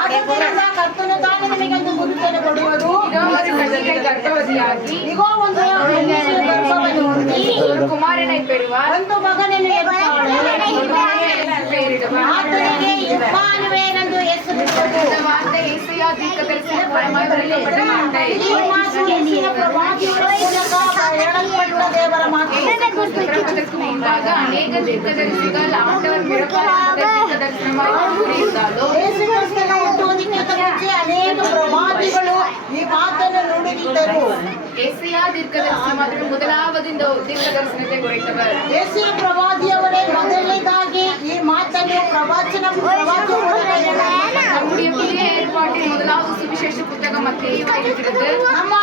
ಆದ್ದರಿಂದ ಕರ್ತನು ತಾನು ನಿಮಗೊಂದು ಗುರುತನ್ನು ಕೊಡುವುದು. ಗರ್ಭವತಿಯಾಗಿ ಇಗೋ ಒಂದು ಹೆಣ್ಣಿನ ಗರ್ಭವನ್ನು ಹೊಂದಿ ಕುಮಾರனை பெறுவார். ಒಂದು ಮಗನನ್ನು ಹೆರುತ್ತಾಳೆ. ಆತನಿಗೆ ಇಮ್ಮಾನುವೇಲನೆಂದು ಹೆಸರಿಡುವುದು. இந்த வார்த்தை ஏசாயா தீர்க்கதரிசியின் மூலமாய் ಬರೆಯಲ್ಪಟ್ಟ வார்த்தை. ಈ ಮಾತು ಯೆಶಾಯ ಪ್ರವಾದಿಗಳ ಮೂಲಕ ಹೇಳಲ್ಪಟ್ಟ ದೇವರ ಮಾತು. பிறப்பதற்கு முன்பாக அநேக தீர்க்கதரிசிகள் ஆண்டவர் பிறப்பார் என்ற தீர்க்கதரிசனமாய் கூறியிருந்தாலும் ಯೇಸು ಕ್ರಿಸ್ತನ ಹುಟ್ಟುವುದಕ್ಕಿಂತ ಮುಂಚೆ ಅನೇಕ ಪ್ರವಾದಿಗಳು ಈ ಮಾತನ್ನು ನುಡಿದಿದ್ದರು. ஏசாயா தீர்க்கதரிசி ಮಾತ್ರ முதலாவது இந்த தீர்க்கதரிசனத்தை உரைத்தவர். ಯೆಶಾಯ ಪ್ರವಾದಿಯವರೇ ಮೊದಲನೇದಾಗಿ ಈ ಮಾತನ್ನು ಪ್ರವಾಚನ நம்முடைய புதிய ஏற்பாட்டின் முதலாவது சுவிசேஷ புத்தகம் மத்தேயுவாய் இருக்கிறது. ನಮ್ಮ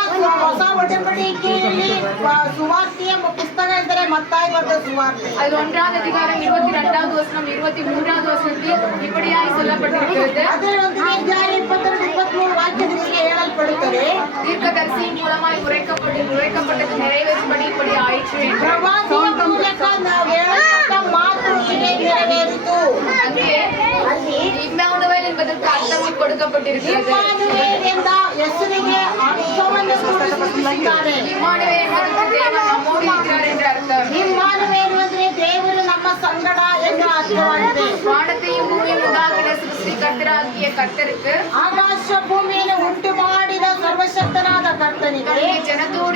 ಹೊಸ ಒಡಂಬಡಿಕೆಯಲ್ಲಿ ಸುವಾರ್ತೆಯ ಪುಸ್ತಕ ಎಂದರೆ ಮತ್ತಾಯಿ ಬರೆದ ಸುವಾರ್ತೆ. அதில் 1வது அதிகாரம் 22வது வசனம் 23வது வசனத்தில் இப்படியாய் சொல்லப்பட்டிருக்கிறது. ಅದರೊಂದಿಗೆ ಅಧ್ಯಾಯ 22-23 ವಾಕ್ಯದೊಂದಿಗೆ ಹೇಳಲ್ಪಡುತ್ತದೆ. தீர்க்கதரிசியின் மூலமாய் உரைக்கப்பட்டது நிறைவேறும்படி இப்படி ஆயிற்று என்று. ಪ್ರವಾದಿಯ ಮೂಲಕ ನಾವು ಹೇಳಲ್ಪಟ್ಟ ಮಾತು ಹೀಗೆ ನೆರವೇರಿತು. அங்கே இம்மானுவேல் என்பதற்கு அர்த்தமும் கொடுக்கப்பட்டிருக்கிறது. ಇಮ್ಮಾನುವೇಲ್ ಎಂಬ ಹೆಸರಿಗೆ ಅರ್ಥವನ್ನು ಸೂಚಿಸುತ್ತಿದ್ದಾರೆ. இம்மானுவேல் என்பதற்கு தேவன் நம்மோடு இருக்கிறார் என்ற அர்த்தம். ಇಮ್ಮಾನುವೇಲ್ ಅಂದ್ರೆ ದೇವರು ನಮ್ಮ ಸಂಗಡ ಎಂಬ ಅರ್ಥವಾಗಿದೆ. வானத்தையும் பூமியும் உண்டாக்கின சிருஷ்டிகர்த்தராகிய கர்த்தருக்கு ಆಕಾಶ ಭೂಮಿಯನ್ನು ಉಂಟು ಮಾಡಿದ ಸರ್ವಶಕ್ತನಾದ ಕರ್ತನಿಗೆ ஜனத்தோடு